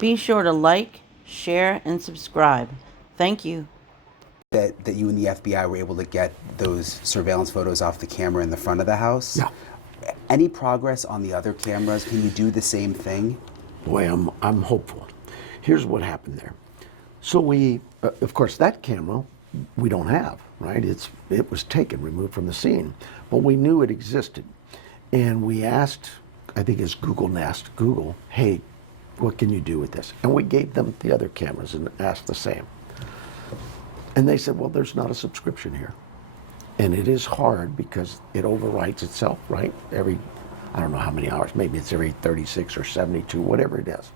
Be sure to like, share, and subscribe. Thank you. That you and the FBI were able to get those surveillance photos off the camera in the front of the house. Yeah. Any progress on the other cameras? Can you do the same thing? Boy, I'm hopeful. Here's what happened there. So we, of course, that camera we don't have, right? It was taken, removed from the scene, but we knew it existed, and we asked, I think it's Google, hey, what can you do with this? And we gave them the other cameras and asked the same. And they said, well, there's not a subscription here. And it is hard because it overwrites itself, right? Every, I don't know how many hours, maybe it's every 36 or 72, whatever it is.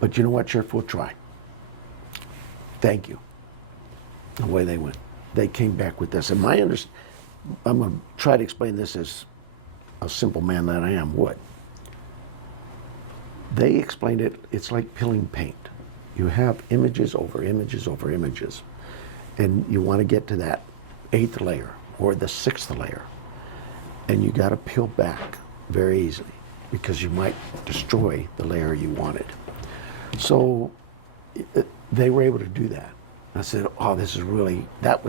But you know what, Sheriff, we'll try. Thank you. Away they went. They came back with this. And I'm going to try to explain this as a simple man that I am would. They explained it, it's like peeling paint. You have images over images over images, and you want to get to that 8th layer or the 6th layer, and you got to peel back very easily because you might destroy the layer you wanted. So they were able to do that. I said, oh, this is really, that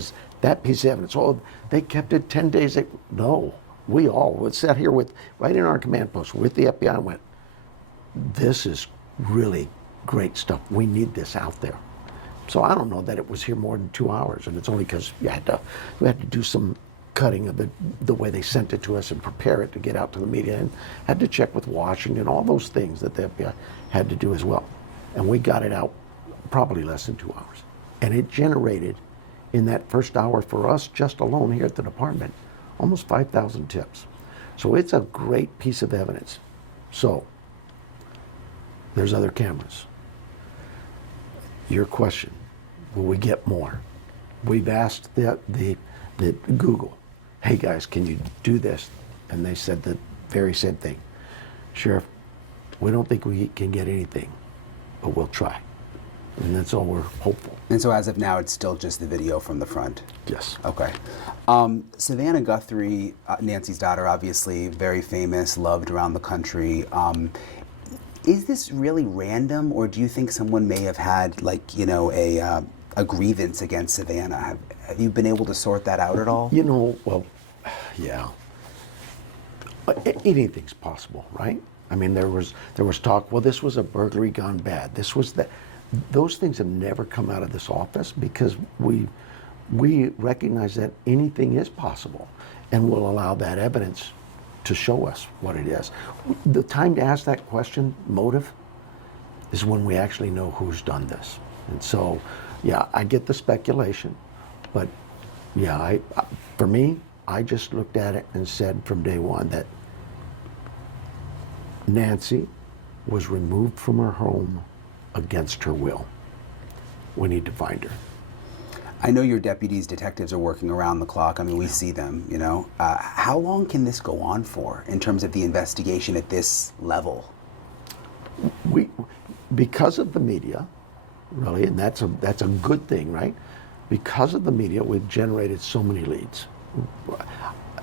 piece of evidence. Oh, they kept it 10 days. No, we all sat here right in our command post with the FBI and went, this is really great stuff. We need this out there. So I don't know that it was here more than 2 hours, and it's only because we had to do some cutting of the way they sent it to us and prepare it to get out to the media, and had to check with Washington, all those things that the FBI had to do as well. And we got it out probably less than 2 hours. And it generated, in that first hour for us, just alone here at the department, almost 5,000 tips. So it's a great piece of evidence. So there's other cameras. Your question, will we get more? We've asked the Google, hey guys, can you do this? And they said the very same thing. Sheriff, we don't think we can get anything, but we'll try. And that's all we're hopeful. And so as of now, it's still just the video from the front? Yes. Okay. Savannah Guthrie, Nancy's daughter, obviously very famous, loved around the country. Is this really random, or do you think someone may have had, like, you know, a grievance against Savannah? Have you been able to sort that out at all? You know, well, yeah. Anything's possible, right? I mean, there was talk, well, this was a burglary gone bad. This was that. Those things have never come out of this office because we recognize that anything is possible, and we'll allow that evidence to show us what it is. The time to ask that question, motive, is when we actually know who's done this. And so, yeah, I get the speculation, but yeah, for me, I just looked at it and said from day one that Nancy was removed from her home against her will. We need to find her. I know your deputies, detectives are working around the clock. I mean, we see them, you know. How long can this go on for in terms of the investigation at this level? Because of the media, really, and that's a good thing, right? Because of the media, we've generated so many leads.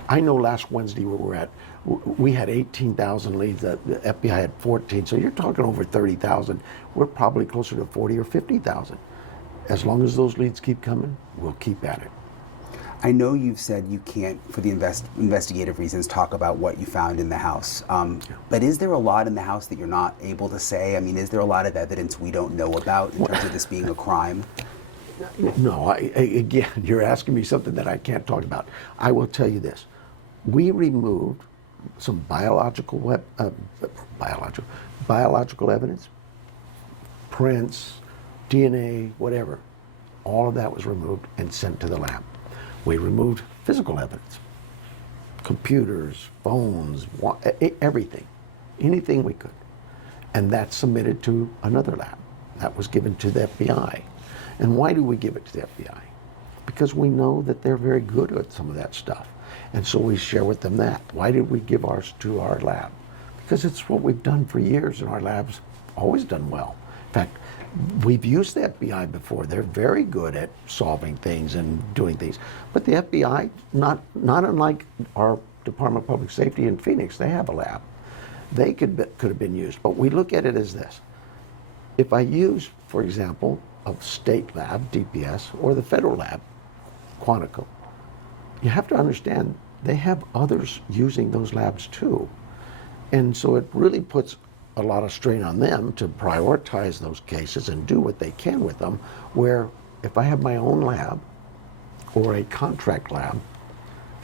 I know last Wednesday we had 18,000 leads, the FBI had 14, so you're talking over 30,000. We're probably closer to 40 or 50,000. As long as those leads keep coming, we'll keep at it. I know you've said you can't, for the investigative reasons, talk about what you found in the house. But is there a lot in the house that you're not able to say? I mean, is there a lot of evidence we don't know about in terms of this being a crime? No, again, you're asking me something that I can't talk about. I will tell you this. We removed some biological evidence, prints, DNA, whatever. All of that was removed and sent to the lab. We removed physical evidence, computers, phones, everything, anything we could. And that's submitted to another lab. That was given to the FBI. And why do we give it to the FBI? Because we know that they're very good at some of that stuff. And so we share with them that. Why did we give ours to our lab? Because it's what we've done for years, and our lab's always done well. In fact, we've used the FBI before. They're very good at solving things and doing things. But the FBI, not unlike our Department of Public Safety in Phoenix, they have a lab. They could have been used. But we look at it as this. if I use, for example, a state lab, DPS, or the federal lab, Quantico, you have to understand they have others using those labs too. And so it really puts a lot of strain on them to prioritize those cases and do what they can with them, where if I have my own lab or a contract lab,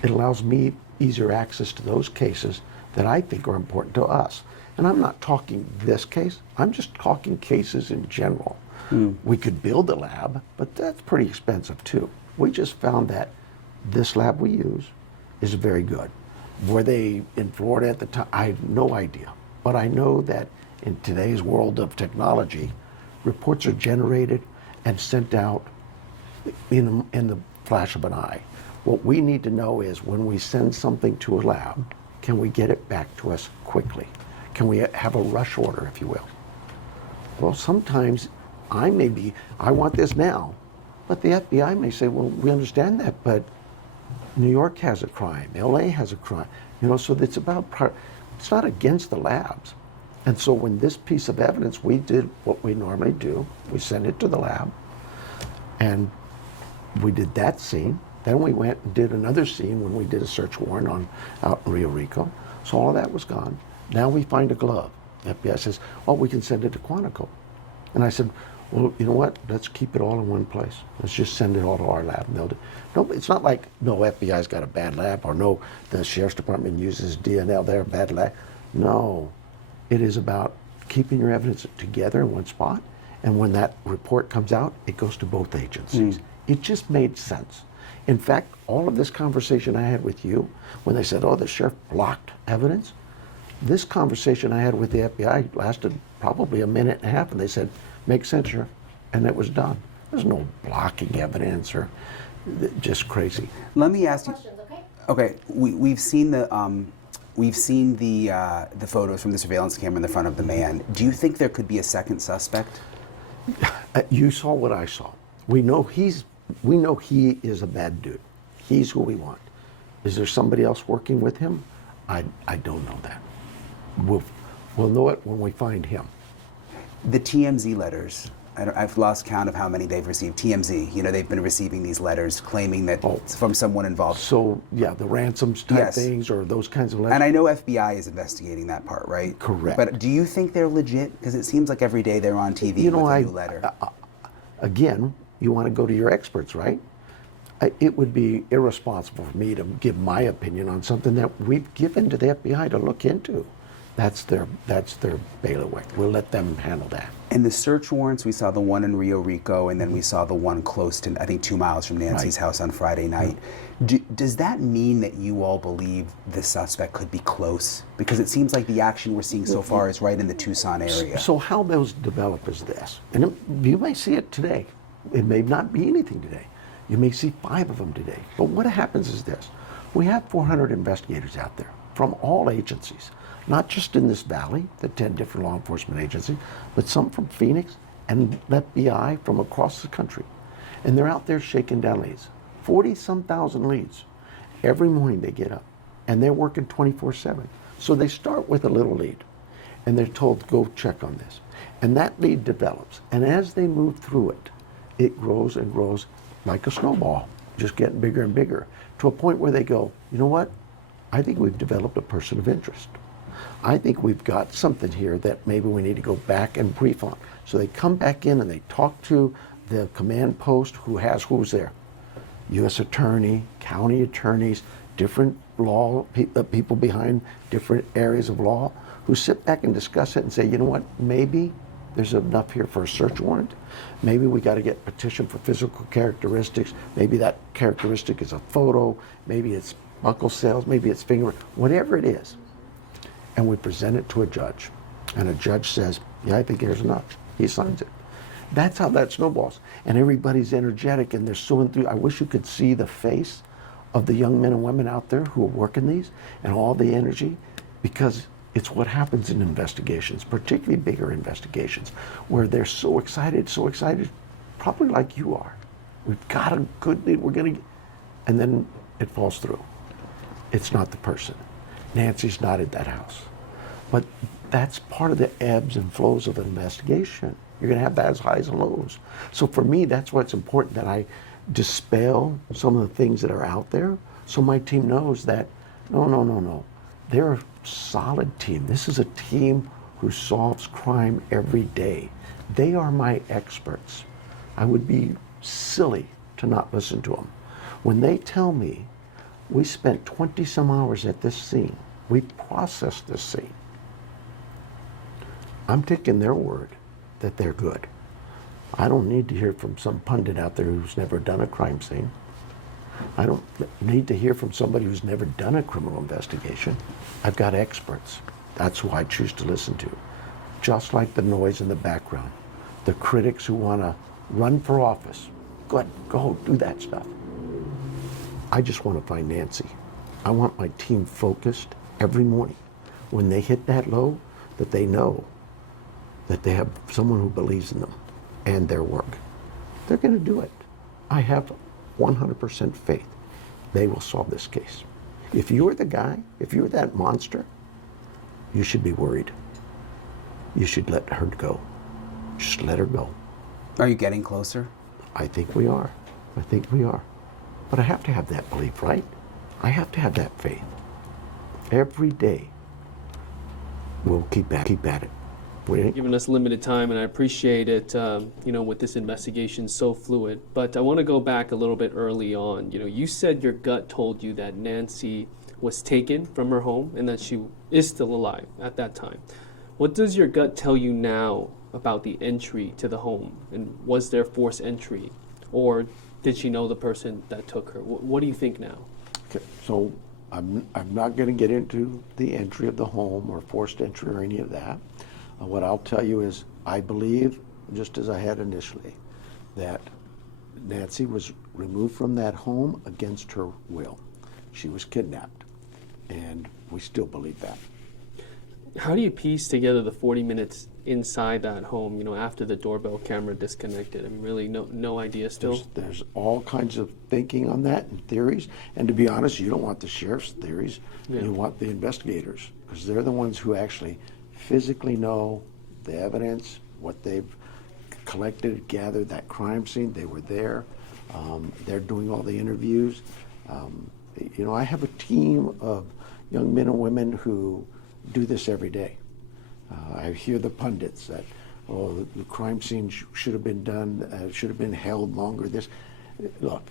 it allows me easier access to those cases that I think are important to us. And I'm not talking this case, I'm just talking cases in general. We could build a lab, but that's pretty expensive too. We just found that this lab we use is very good. Were they in Florida at the time? I have no idea. But I know that in today's world of technology, reports are generated and sent out in the flash of an eye. What we need to know is when we send something to a lab, can we get it back to us quickly? Can we have a rush order, if you will? Well, sometimes I want this now, but the FBI may say, well, we understand that, but New York has a crime, LA has a crime, so it's it's not against the labs. And so when this piece of evidence, we did what we normally do, we sent it to the lab, and we did that scene. Then we went and did another scene when we did a search warrant out in Rio Rico. So all of that was gone. Now we find a glove. The FBI says, well, we can send it to Quantico. And I said, well, you know what? Let's keep it all in one place. Let's just send it all to our lab. No, it's not like, no, FBI's got a bad lab, or no, the Sheriff's Department uses DNL, they're a bad lab. No, it is about keeping your evidence together in one spot. And when that report comes out, it goes to both agencies. It just made sense. In fact, all of this conversation I had with you, when they said, oh, the sheriff blocked evidence, this conversation I had with the FBI lasted probably a minute and a half, and they said, makes sense, Sheriff, and it was done. There's no blocking evidence or just crazy. Let me ask you. Questions, okay? Okay, we've seen the photos from the surveillance camera in the front of the man. Do you think there could be a second suspect? You saw what I saw. We know he is a bad dude. He's who we want. Is there somebody else working with him? I don't know that. We'll know it when we find him. The TMZ letters, I've lost count of how many they've received. TMZ, they've been receiving these letters claiming that it's from someone involved. So, yeah, the ransoms type things or those kinds of letters. And I know FBI is investigating that part, right? Correct. But do you think they're legit? Because it seems like every day they're on TV with a new letter. Again, you want to go to your experts, right? It would be irresponsible for me to give my opinion on something that we've given to the FBI to look into. That's their bailiwick. We'll let them handle that. And the search warrants, we saw the one in Rio Rico, and then we saw the one close to, I think, 2 miles from Nancy's house on Friday night. Does that mean that you all believe the suspect could be close? Because it seems like the action we're seeing so far is right in the Tucson area. So how those develop is this, and you may see it today. It may not be anything today. You may see 5 of them today. But what happens is this. We have 400 investigators out there from all agencies, not just in this valley, the 10 different law enforcement agencies, but some from Phoenix and FBI from across the country. And they're out there shaking down leads. 40-some thousand leads. Every morning they get up, and they're working 24/7. So they start with a little lead, and they're told, go check on this. And that lead develops. And as they move through it, it grows and grows like a snowball, just getting bigger and bigger, to a point where they go, you know what? I think we've developed a person of interest. I think we've got something here that maybe we need to go back and brief on. So they come back in and they talk to the command post who's there. U.S. attorney, county attorneys, different law people behind different areas of law who sit back and discuss it and say, you know what, maybe there's enough here for a search warrant. Maybe we got to get petition for physical characteristics. Maybe that characteristic is a photo. Maybe it's buckle cells. Maybe it's fingerprint. Whatever it is. And we present it to a judge. And a judge says, yeah, I think there's enough. He signs it. That's how that snowballs. And everybody's energetic and they're so enthused. I wish you could see the face of the young men and women out there who are working these and all the energy, because it's what happens in investigations, particularly bigger investigations, where they're so excited, probably like you are. We've got a good lead, we're going to, and then it falls through. It's not the person. Nancy's not at that house. But that's part of the ebbs and flows of an investigation. You're going to have those highs and lows. So for me, that's why it's important that I dispel some of the things that are out there so my team knows that, no. They're a solid team. This is a team who solves crime every day. They are my experts. I would be silly to not listen to them. When they tell me, we spent 20 some hours at this scene, we processed this scene, I'm taking their word that they're good. I don't need to hear from some pundit out there who's never done a crime scene. I don't need to hear from somebody who's never done a criminal investigation. I've got experts. That's who I choose to listen to. Just like the noise in the background. The critics who want to run for office. Good, go do that stuff. I just want to find Nancy. I want my team focused every morning. When they hit that low, that they know that they have someone who believes in them and their work. They're going to do it. I have 100% faith they will solve this case. If you're the guy, if you're that monster, you should be worried. You should let her go. Just let her go. Are you getting closer? I think we are. I think we are. But I have to have that belief, right? I have to have that faith. Every day, we'll keep at it. Giving us limited time, and I appreciate it, with this investigation so fluid. But I want to go back a little bit early on. You said your gut told you that Nancy was taken from her home and that she is still alive at that time. What does your gut tell you now about the entry to the home? And was there forced entry? Or did she know the person that took her? What do you think now? Okay, so I'm not going to get into the entry of the home or forced entry or any of that. What I'll tell you is I believe, just as I had initially, that Nancy was removed from that home against her will. She was kidnapped, and we still believe that. How do you piece together the 40 minutes inside that home, after the doorbell camera disconnected? I mean, really no idea still? There's all kinds of thinking on that and theories. And to be honest, you don't want the sheriff's theories. Yeah. You want the investigators, because they're the ones who actually physically know the evidence, what they've collected, gathered, that crime scene. They were there. They're doing all the interviews. I have a team of young men and women who do this every day. I hear the pundits that, the crime scene should have been done, should have been held longer. Look,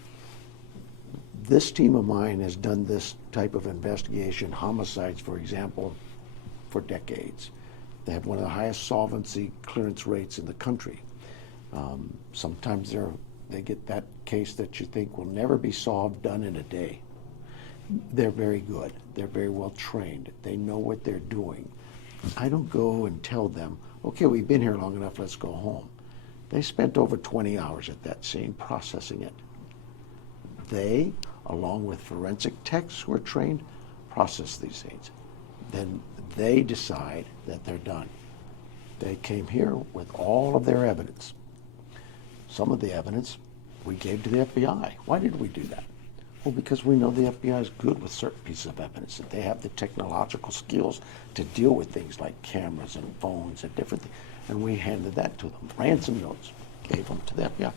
this team of mine has done this type of investigation, homicides, for example, for decades. They have one of the highest solvency clearance rates in the country. Sometimes they get that case that you think will never be solved done in a day. They're very good. They're very well trained. They know what they're doing. I don't go and tell them, okay, we've been here long enough, let's go home. They spent over 20 hours at that scene processing it. They, along with forensic techs who are trained, process these scenes. Then they decide that they're done. They came here with all of their evidence. Some of the evidence we gave to the FBI. Why did we do that? Well, because we know the FBI is good with certain pieces of evidence, that they have the technological skills to deal with things like cameras and phones and different things. And we handed that to them. Ransom notes, gave them to the FBI.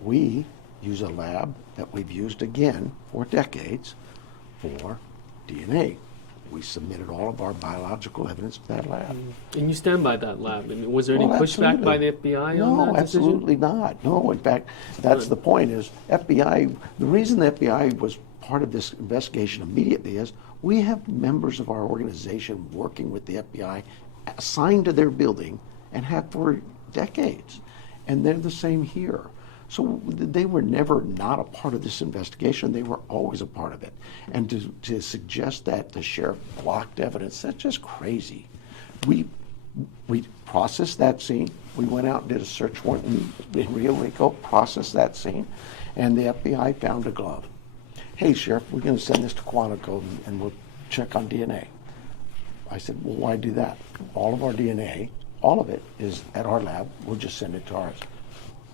We use a lab that we've used again for decades for DNA. We submitted all of our biological evidence to that lab. And you stand by that lab. I mean, was there any pushback by the FBI on that decision? No, absolutely not. No, in fact, that's the point is FBI, the reason the FBI was part of this investigation immediately is we have members of our organization working with the FBI assigned to their building and have for decades. And they're the same here. So they were never not a part of this investigation. They were always a part of it. And to suggest that the sheriff blocked evidence, that's just crazy. We processed that scene. We went out and did a search warrant in Rio Rico, processed that scene, and the FBI found a glove. Hey, Sheriff, we're going to send this to Quantico and we'll check on DNA. I said, well, why do that? All of our DNA, all of it is at our lab. We'll just send it to ours.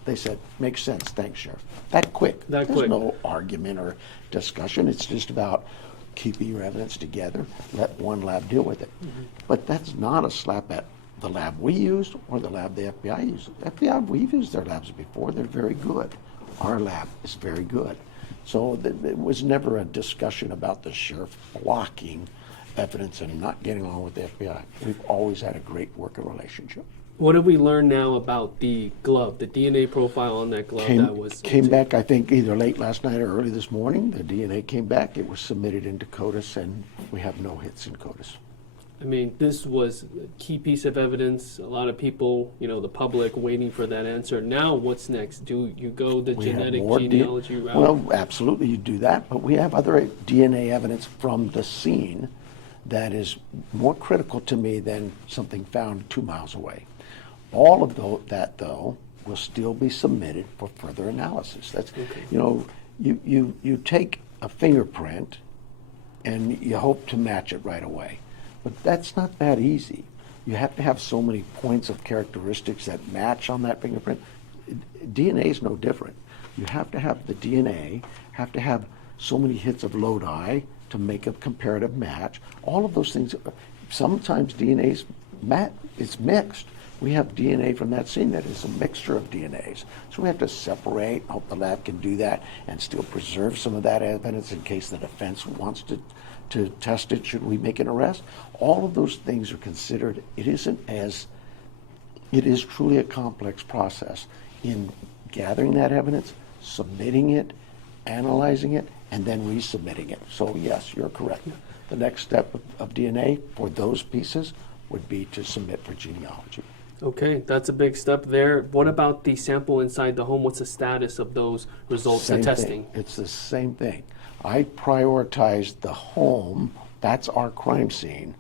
They said, makes sense, thanks, Sheriff. That quick. There's no argument or discussion. It's just about keeping your evidence together, let one lab deal with it. Mm-hmm. But that's not a slap at the lab we used or the lab the FBI used. FBI, we've used their labs before. They're very good. Our lab is very good. So it was never a discussion about the sheriff blocking evidence and not getting along with the FBI. We've always had a great working relationship. What have we learned now about the glove, the DNA profile on that glove that was Came back, I think, either late last night or early this morning. The DNA came back. It was submitted into CODIS, and we have no hits in CODIS. I mean, this was a key piece of evidence. A lot of people, you know, the public waiting for that answer. Now, what's next? Do you go the We have genetic more genealogy route? Well, absolutely, you do that, but we have other DNA evidence from the scene that is more critical to me than something found 2 miles away. All of that, though, will still be submitted for further analysis. That's, you know, you take a fingerprint and you hope to match it right away. But that's not that easy. You have to have so many points of characteristics that match on that fingerprint. DNA is no different. You have to have the DNA, have to have so many hits of lodi to make a comparative match. All of those things, sometimes DNA's it's mixed. We have DNA from that scene that is a mixture of DNAs. So we have to separate, hope the lab can do that, and still preserve some of that evidence in case the defense wants to test it, should we make an arrest. All of those things are considered. It is truly a complex process in gathering that evidence, submitting it, analyzing it, and then resubmitting it. So yes, you're correct. The next step of DNA for those pieces would be to submit for genealogy. Okay, that's a big step there. What about the sample inside the home? What's the status of those results, the testing? It's the same thing. I prioritized the home, that's our crime scene,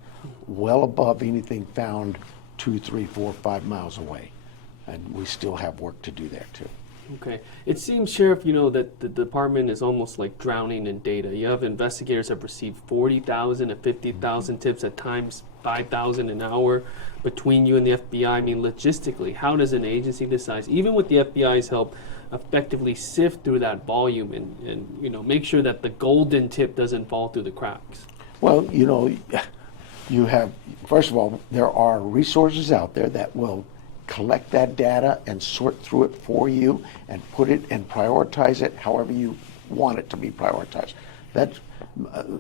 well above anything found 2, 3, 4, 5 miles away. And we still have work to do there too. Okay. It seems, Sheriff, you know, that the department is almost like drowning in data. You have investigators have received 40,000 to 50,000 tips, at times 5,000 an hour between you and the FBI. I mean, logistically, how does an agency decide, even with the FBI's help, effectively sift through that volume and you know, make sure that the golden tip doesn't fall through the cracks? Well, you know, you have, first of all, there are resources out there that will collect that data and sort through it for you and put it and prioritize it however you want it to be prioritized.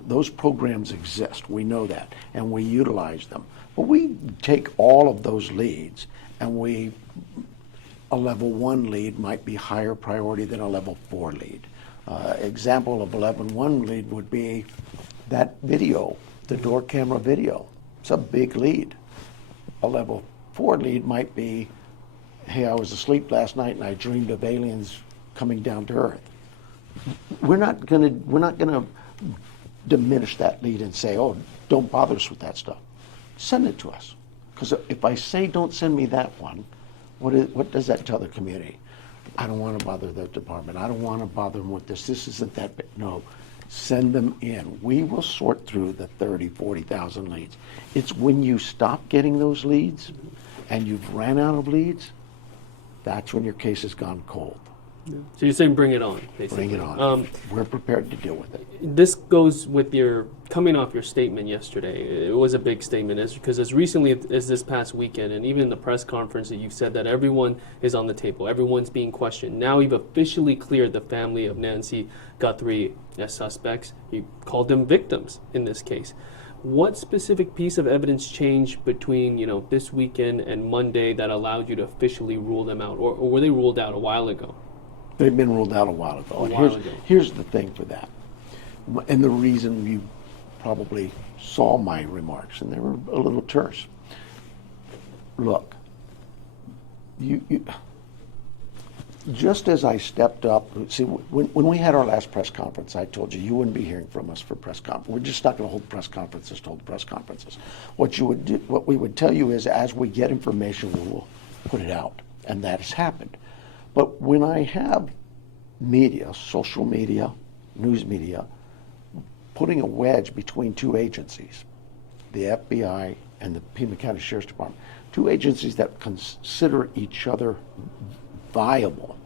Those programs exist, we know that, and we utilize them. But we take all of those leads and a level 1 lead might be higher priority than a level 4 lead. Example of a level 1 lead would be that video, the door camera video. It's a big lead. A level 4 lead might be, hey, I was asleep last night and I dreamed of aliens coming down to Earth. We're not gonna diminish that lead and say, oh, don't bother us with that stuff. Send it to us. Because if I say don't send me that one, what does that tell the community? I don't want to bother the department. I don't want to bother them with this. This isn't that big. No, send them in. We will sort through the 30, 40,000 leads. It's when you stop getting those leads and you've ran out of leads, that's when your case has gone cold. Yeah. So you're saying bring it on, basically. Bring it on. We're prepared to deal with it. This goes with your, coming off your statement yesterday. It was a big statement, because as recently as this past weekend, and even in the press conference, that you've said that everyone is on the table, everyone's being questioned. Now you've officially cleared the family of Nancy Guthrie as suspects. You called them victims in this case. What specific piece of evidence changed between, you know, this weekend and Monday that allowed you to officially rule them out, or were they ruled out a while ago? They've been ruled out a while ago. Here's the thing for that. And the reason you probably saw my remarks, and they were a little terse. Look, you just as I stepped up, see, when we had our last press conference, I told you wouldn't be hearing from us for press conference. We're just not going to hold press conferences to hold press conferences. What we would tell you is, as we get information, we will put it out, and that has happened. But when I have media, social media, news media, putting a wedge between two agencies, the FBI and the Pima County Sheriff's Department, two agencies that consider each other viable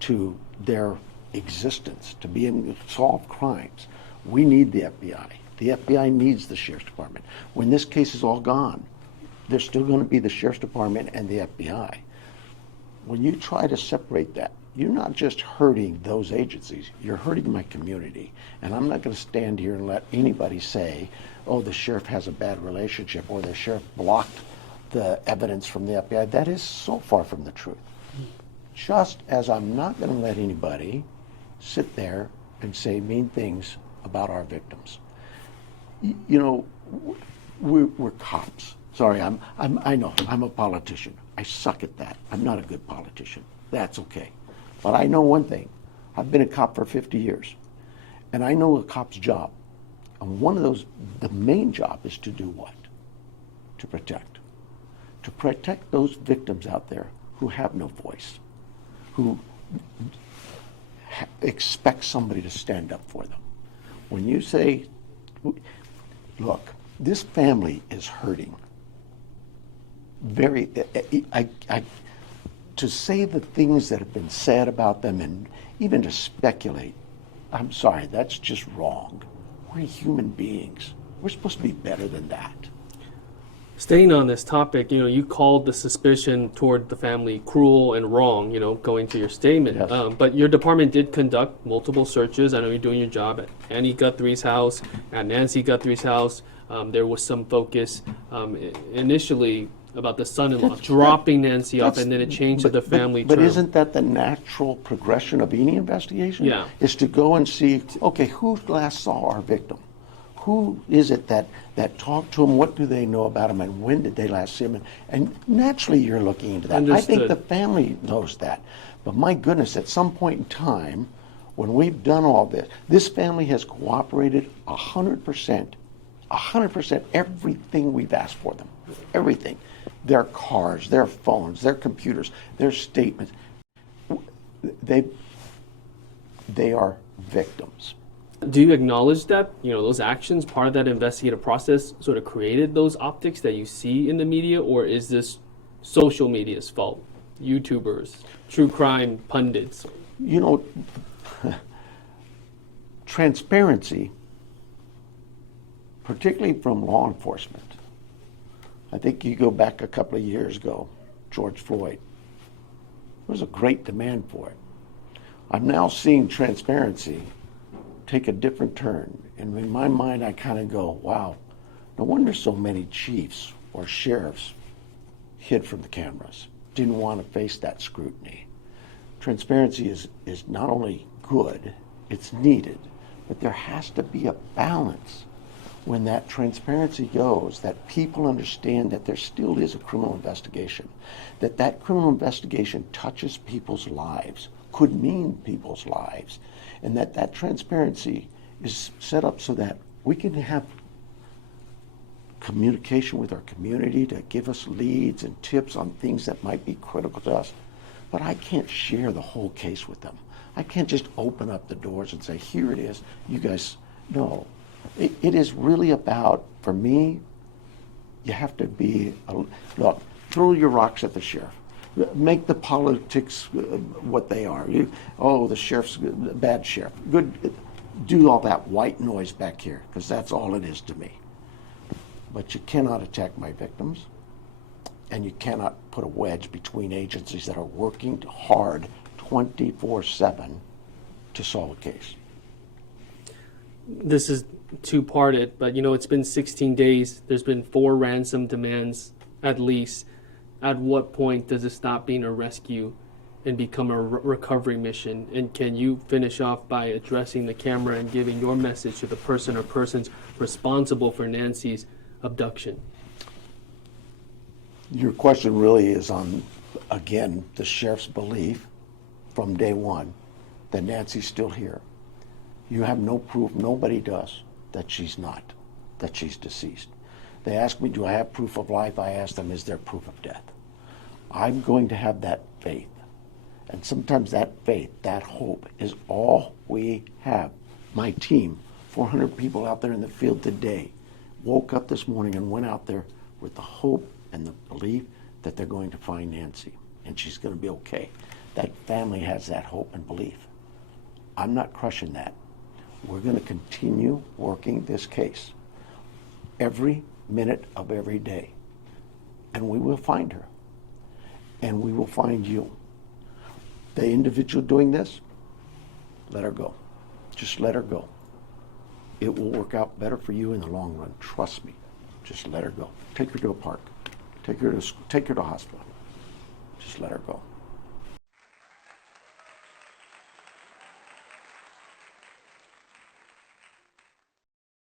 to their existence, to be able to solve crimes, we need the FBI. The FBI needs the Sheriff's Department. When this case is all gone, There's still going to be the Sheriff's Department and the FBI. When you try to separate that, you're not just hurting those agencies, you're hurting my community. And I'm not going to stand here and let anybody say, oh, the sheriff has a bad relationship or the sheriff blocked the evidence from the FBI. That is so far from the truth. Just as I'm not going to let anybody sit there and say mean things about our victims. You know, we're cops. Sorry, I know, I'm a politician. I suck at that. I'm not a good politician. That's okay. But I know one thing. I've been a cop for 50 years. And I know a cop's job. And one of those, the main job is to do what? To protect. To protect those victims out there who have no voice, who expect somebody to stand up for them. When you say, look, this family is hurting. To say the things that have been said about them and even to speculate, I'm sorry, that's just wrong. We're human beings. We're supposed to be better than that. Staying on this topic, you called the suspicion toward the family cruel and wrong, going to your statement. Yes. But your department did conduct multiple searches. I know you're doing your job at Annie Guthrie's house, at Nancy Guthrie's house. There was some focus initially about the son-in-law dropping Nancy off, and then it changed to the family But term. isn't that the natural progression of any investigation? Yeah. Is to go and see, okay, who last saw our victim? Who is it that talked to him? What do they know about him? And when did they last see him? And naturally, you're looking into that. Understood. I think the family knows that. But my goodness, at some point in time, when we've done all this family has cooperated 100%, 100% everything we've asked for them. Everything. Their cars, their phones, their computers, their statements. They are victims. Do you acknowledge that, those actions, part of that investigative process, sort of created those optics that you see in the media, or is this social media's fault? YouTubers, true crime pundits? Transparency, particularly from law enforcement. I think you go back a couple of years ago, George Floyd. There was a great demand for it. I'm now seeing transparency take a different turn. And in my mind, I kind of go, wow, no wonder so many chiefs or sheriffs hid from the cameras, didn't want to face that scrutiny. Transparency is not only good, it's needed, but there has to be a balance when that transparency goes, that people understand that there still is a criminal investigation, that criminal investigation touches people's lives, could mean people's lives, and that transparency is set up so that we can have communication with our community to give us leads and tips on things that might be critical to us. But I can't share the whole case with them. I can't just open up the doors and say, here it is, you guys. No. It is really about, for me, you have to be, look, throw your rocks at the sheriff. Make the politics what they are. The sheriff's a bad sheriff. Good, do all that white noise back here, because that's all it is to me. But you cannot attack my victims, and you cannot put a wedge between agencies that are working hard 24/7 to solve a case. This is two-parted, but it's been 16 days. There's been 4 ransom demands at least. At what point does it stop being a rescue and become a recovery mission? And can you finish off by addressing the camera and giving your message to the person or persons responsible for Nancy's abduction? Your question really is on, again, the sheriff's belief from day one that Nancy's still here. You have no proof, nobody does, that she's not, that she's deceased. They ask me, do I have proof of life? I ask them, is there proof of death? I'm going to have that faith. And sometimes that faith, that hope, is all we have. My team, 400 people out there in the field today, woke up this morning and went out there with the hope and the belief that they're going to find Nancy and she's going to be okay. That family has that hope and belief. I'm not crushing that. We're going to continue working this case every minute of every day. and we will find her, and we will find you. The individual doing this, let her go. Just let her go. It will work out better for you in the long run. Trust me. Just let her go. Take her to a park. Take her to hospital. Just let her go.